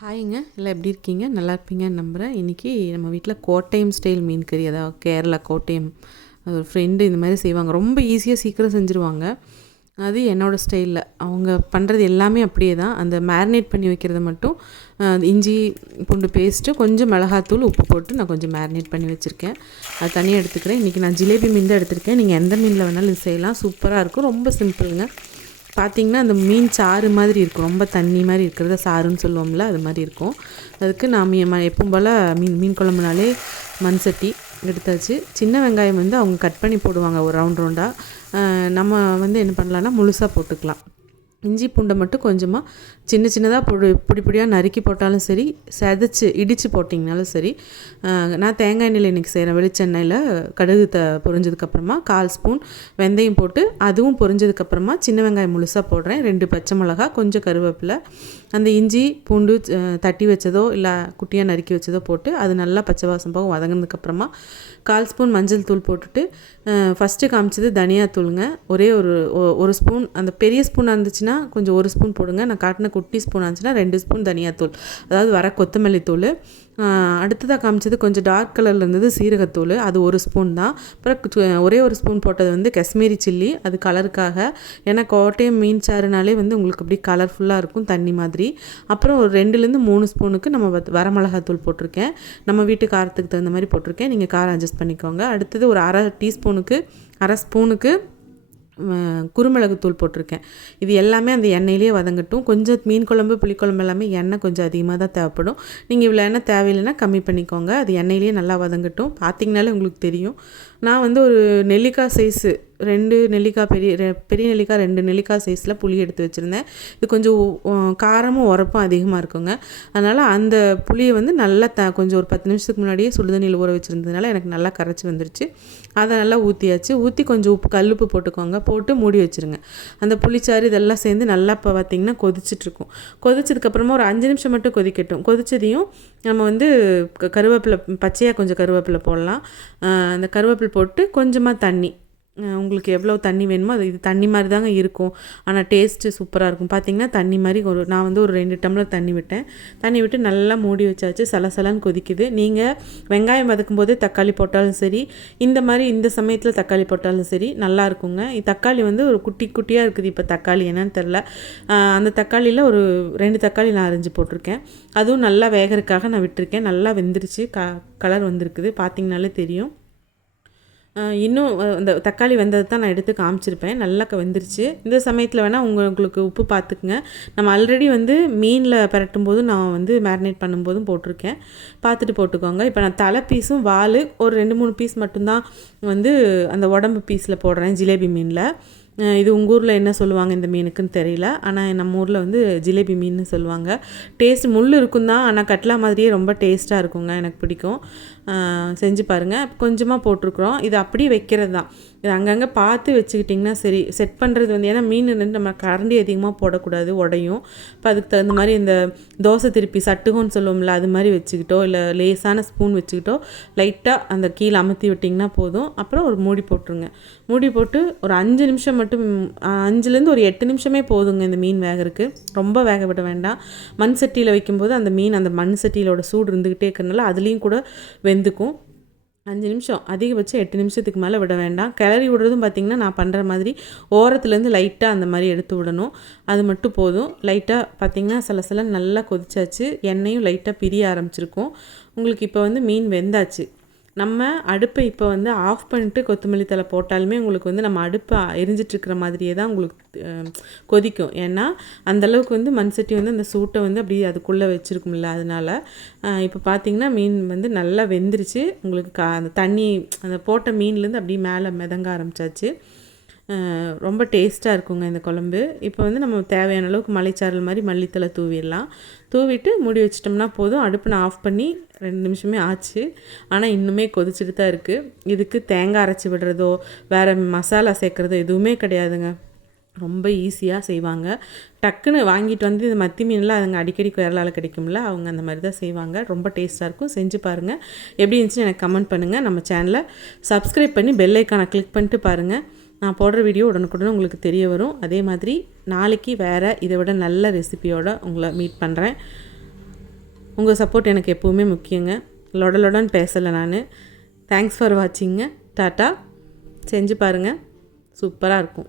ஹாய்ங்க எல்லாம் எப்படி இருக்கீங்க? நல்லா இருப்பீங்கன்னு நம்புகிறேன். இன்றைக்கி நம்ம வீட்டில் கோட்டயம் ஸ்டைல் மீன் கறி, அதாவது கேரளா கோட்டயம். அது ஒரு ஃப்ரெண்டு இந்த மாதிரி செய்வாங்க. ரொம்ப ஈஸியாக சீக்கிரம் செஞ்சுருவாங்க. அது என்னோடய ஸ்டைலில் அவங்க பண்ணுறது எல்லாமே அப்படியே தான். அந்த மேரினேட் பண்ணி வைக்கிறது மட்டும் இஞ்சி பூண்டு பேஸ்ட்டு, கொஞ்சம் மிளகாத்தூள், உப்பு போட்டு நான் கொஞ்சம் மேரினேட் பண்ணி வச்சுருக்கேன். அது தனியாக எடுத்துக்கிறேன். இன்றைக்கி நான் ஜிலேபி மீன் தான் எடுத்திருக்கேன். நீங்கள் எந்த மீனில் வேணாலும் இது செய்யலாம். சூப்பராக இருக்கும். ரொம்ப சிம்பிளுங்க. பார்த்திங்கன்னா அந்த மீன் சாறு மாதிரி இருக்கும். ரொம்ப தண்ணி மாதிரி இருக்கிறத சாறுன்னு சொல்லுவோம்ல, அது மாதிரி இருக்கும். அதுக்கு நான் எப்பவும் போல் மீன் குழம்புனாலே மண் சட்டி எடுத்தாச்சு. சின்ன வெங்காயம் வந்து அவங்க கட் பண்ணி போடுவாங்க ஒரு ரவுண்டாக. நம்ம வந்து என்ன பண்ணலான்னா முழுசாக போட்டுக்கலாம். இஞ்சி பூண்டை மட்டும் கொஞ்சமாக சின்னதாக பொடியாக நறுக்கி போட்டாலும் சரி, இடித்து போட்டிங்கனாலும் சரி. நான் தேங்காய் எண்ணெயில் இன்றைக்கி செய்கிறேன். வெளிச்செண்ணெயில் கடுகு பொரிஞ்சதுக்கப்புறமா 1/4 ஸ்பூன் வெந்தயம் போட்டு, அதுவும் பொரிஞ்சதுக்கப்புறமா சின்ன வெங்காயம் முழுசாக போடுறேன். 2 பச்சை மிளகா, கொஞ்சம் கருவேப்பிலை, அந்த இஞ்சி பூண்டு தட்டி வச்சதோ இல்லை குட்டியாக நறுக்கி வச்சதோ போட்டு அது நல்லா பச்சை வாசம் போக வதங்கினதுக்கப்புறமா 1/4 ஸ்பூன் மஞ்சள் தூள் போட்டுட்டு, ஃபஸ்ட்டு காமிச்சது தனியாத்தூளுங்க. ஒரே ஒரு ஸ்பூன், அந்த பெரிய ஸ்பூனாக இருந்துச்சுன்னா கொஞ்சம் 1 ஸ்பூன் போடுங்க. நான் காட்டின குட்டி ஸ்பூன் ஆச்சுன்னா 2 ஸ்பூன் தனியாத்தூள், அதாவது வர கொத்தமல்லி தூள். அடுத்ததாக காமிச்சது கொஞ்சம் டார்க் கலரில் இருந்தது சீரகத்தூள், அது 1 ஸ்பூன் தான். அப்புறம் ஒரே ஒரு ஸ்பூன் போட்டது வந்து காஷ்மீரி சில்லி, அது கலருக்காக. ஏன்னா கோட்டையம் மீன் சாறுனாலே வந்து உங்களுக்கு அப்படி கலர்ஃபுல்லாக இருக்கும், தண்ணி மாதிரி. அப்புறம் ஒரு 2லேருந்து 3 ஸ்பூனுக்கு நம்ம வரமிளகாத்தூள் போட்டிருக்கேன். நம்ம வீட்டு காரத்துக்கு தகுந்த மாதிரி போட்டிருக்கேன். நீங்கள் காரம் அட்ஜஸ்ட் பண்ணிக்கோங்க. அடுத்தது ஒரு அரை ஸ்பூனுக்கு குருமிளகுத்தூள் போட்டிருக்கேன். இது எல்லாமே அந்த எண்ணெயிலே வதங்கட்டும். கொஞ்சம் மீன் குழம்பு புளிக்குழம்பு எல்லாமே எண்ணெய் கொஞ்சம் அதிகமாக தான் தேவைப்படும். நீங்கள் இவ்வளோ எண்ணெய் தேவையில்லைன்னா கம்மி பண்ணிக்கோங்க. அது எண்ணெயிலே நல்லா வதங்கட்டும். பார்த்திங்கனாலே உங்களுக்கு தெரியும். நான் வந்து ஒரு நெல்லிக்காய் சைஸு 2 நெல்லிக்காய், பெரிய நெல்லிக்காய் 2 நெல்லிக்காய் சைஸில் புளி எடுத்து வச்சுருந்தேன். இது கொஞ்சம் காரமும் உரப்பும் அதிகமாக இருக்குங்க. அதனால் அந்த புளியை வந்து நல்லா கொஞ்சம் ஒரு 10 நிமிஷத்துக்கு முன்னாடியே சுடுதண்ணியில் ஊற வச்சுருந்ததுனால எனக்கு நல்லா கரைச்சி வந்துருச்சு. அதை நல்லா ஊற்றியாச்சு. ஊற்றி கொஞ்சம் கல்லுப்பு போட்டுக்கோங்க. போட்டு மூடி வச்சுருங்க. அந்த புளிச்சாறு இதெல்லாம் சேர்ந்து நல்லா இப்போ பார்த்திங்கன்னா கொதிச்சிட்ருக்கும். கொதிச்சதுக்கப்புறமா ஒரு 5 நிமிஷம் மட்டும் கொதிக்கட்டும். கொதிச்சதையும் நம்ம வந்து கருவேப்பிலை, பச்சையாக கொஞ்சம் கருவேப்பிலை போடலாம். அந்த கருவேப்பிலை போட்டு கொஞ்சமாக தண்ணி, உங்களுக்கு எவ்வளோ தண்ணி வேணுமோ இது தண்ணி மாதிரி தாங்க இருக்கும். ஆனால் டேஸ்ட்டு சூப்பராக இருக்கும். பார்த்திங்கன்னா தண்ணி மாதிரி நான் வந்து ஒரு 2 டம்ளர் தண்ணி விட்டேன். தண்ணி விட்டு நல்லா மூடி வச்சாச்சு. சலசலன்னு கொதிக்குது. நீங்கள் வெங்காயம் வதக்கும் போதே தக்காளி போட்டாலும் சரி, இந்த சமயத்தில் தக்காளி போட்டாலும் சரி நல்லா இருக்குங்க. தக்காளி வந்து ஒரு குட்டியாக இருக்குது. இப்போ தக்காளி என்னன்னு தெரில. அந்த தக்காளியில் ஒரு 2 தக்காளி நான் அரிஞ்சு போட்டிருக்கேன். அதுவும் நல்லா வேகறதுக்காக நான் விட்டுருக்கேன். நல்லா வெந்துருச்சு. கலர் வந்திருக்குது, பார்த்திங்கனாலே தெரியும். இன்னும் அந்த தக்காளி வெந்தது தான் நான் எடுத்து காமிச்சிருப்பேன். நல்லா வெந்துருச்சு. இந்த சமயத்தில் வேணால் உங்களுக்கு உப்பு பார்த்துக்குங்க. நம்ம ஆல்ரெடி வந்து மீனில் பரட்டும் போது நான் வந்து மேரினேட் பண்ணும்போதும் போட்டிருக்கேன். பார்த்துட்டு போட்டுக்கோங்க. இப்போ நான் தலை பீஸும் வால் ஒரு 2-3 பீஸ் மட்டும்தான் வந்து அந்த உடம்பு பீஸில் போடுறேன் ஜிலேபி மீனில். இது உங்கள் ஊரில் என்ன சொல்லுவாங்க இந்த மீனுக்குன்னு தெரியல. ஆனால் நம்ம ஊரில் வந்து ஜிலேபி மீன்னு சொல்லுவாங்க. டேஸ்ட் முள் இருக்கும் தான், ஆனால் கட்லா மாதிரியே ரொம்ப டேஸ்ட்டாக இருக்குங்க. எனக்கு பிடிக்கும். செஞ்சு பாருங்கள். கொஞ்சமாக போட்டிருக்குறோம். இது அப்படியே வைக்கிறது தான். இது அங்கங்கே பார்த்து வச்சுக்கிட்டிங்கன்னா சரி. செட் பண்ணுறது வந்து, ஏன்னா மீன் வந்து நம்ம கரண்டி அதிகமாக போடக்கூடாது, உடையும். இப்போ அதுக்கு தகுந்த மாதிரி இந்த தோசை திருப்பி சட்டுகோன்னு சொல்லுவோம்ல, அது மாதிரி வச்சுக்கிட்டோ இல்லை லேசான ஸ்பூன் வச்சுக்கிட்டோ லைட்டாக அந்த கீழே அமுத்தி விட்டிங்கன்னா போதும். அப்புறம் ஒரு மூடி போட்டுருங்க. மூடி போட்டு ஒரு 5 நிமிஷம் மட்டும், 5லேருந்து ஒரு 8 நிமிஷமே போதுங்க இந்த மீன் வேகிறதுக்கு. ரொம்ப வேக விட வேண்டாம். மண் சட்டியில் வைக்கும்போது அந்த மீன் அந்த மண் சட்டியிலோட சூடு இருந்துக்கிட்டே இருக்கிறனால அதுலேயும் கூட வெந்துக்கும். 5 நிமிஷம், அதிகபட்சம் 8 நிமிஷத்துக்கு மேலே விட வேண்டாம். கிளறி விடுறதும் பார்த்திங்கன்னா நான் பண்ணுற மாதிரி ஓரத்துலேருந்து லைட்டாக அந்த மாதிரி எடுத்து விடணும். அது மட்டும் போதும். லைட்டாக பார்த்திங்கன்னா சலசலன்னு நல்லா கொதிச்சாச்சு. எண்ணெயும் லைட்டாக பிரிய ஆரம்பிச்சிருக்கும். உங்களுக்கு இப்போ வந்து மீன் வெந்தாச்சு. நம்ம அடுப்பை இப்போ வந்து ஆஃப் பண்ணிட்டு கொத்தமல்லி தழை போட்டாலுமே உங்களுக்கு வந்து நம்ம அடுப்பை எரிஞ்சிட்ருக்கிற மாதிரியே தான் உங்களுக்கு கொதிக்கும். ஏன்னா அந்தளவுக்கு வந்து மண் சட்டி வந்து அந்த சூட்டை வந்து அப்படியே அதுக்குள்ளே வச்சுருக்கும்ல. அதனால் இப்போ பார்த்திங்கன்னா மீன் வந்து நல்லா வெந்துருச்சு. உங்களுக்கு அந்த தண்ணி அந்த போட்ட மீன்லேருந்து அப்படியே மேலே மிதங்க ஆரம்பிச்சாச்சு. ரொம்ப டேஸ்ட்டாக இருக்குங்க இந்த குழம்பு. இப்போ வந்து நம்ம தேவையான அளவுக்கு மலைச்சாரல் மாதிரி மல்லித்தலை தூவிடலாம். தூவிட்டு மூடி வச்சிட்டோம்னா போதும். அடுப்பு நான் ஆஃப் பண்ணி 2 நிமிஷமே ஆச்சு. ஆனால் இன்னுமே கொதிச்சுட்டு தான் இருக்குது. இதுக்கு தேங்காய் அரைச்சி விடுறதோ வேறு மசாலா சேர்க்குறதோ எதுவுமே கிடையாதுங்க. ரொம்ப ஈஸியாக செய்வாங்க. டக்குன்னு வாங்கிட்டு வந்து இந்த மத்தி மீன்லாம் அதுங்க அடிக்கடி கேரளாவில் கிடைக்கும்ல, அவங்க அந்த மாதிரி தான் செய்வாங்க. ரொம்ப டேஸ்ட்டாக இருக்கும். செஞ்சு பாருங்கள். எப்படி இருந்துச்சுன்னு எனக்கு கமெண்ட் பண்ணுங்கள். நம்ம சேனலை சப்ஸ்கிரைப் பண்ணி பெல் ஐக்கானை கிளிக் பண்ணிட்டு பாருங்கள். நான் போடுற வீடியோ உடனுக்குடன் உங்களுக்கு தெரிய வரும். அதே மாதிரி நாளைக்கு வேறு இதை விட நல்ல ரெசிபியோடு உங்களை மீட் பண்ணுறேன். உங்கள் சப்போர்ட் எனக்கு எப்போவுமே முக்கியங்க. லொடன்னு பேசலை நான். Thanks for வாட்சிங்க. டாட்டா. செஞ்சு பாருங்கள், சூப்பராக இருக்கும்.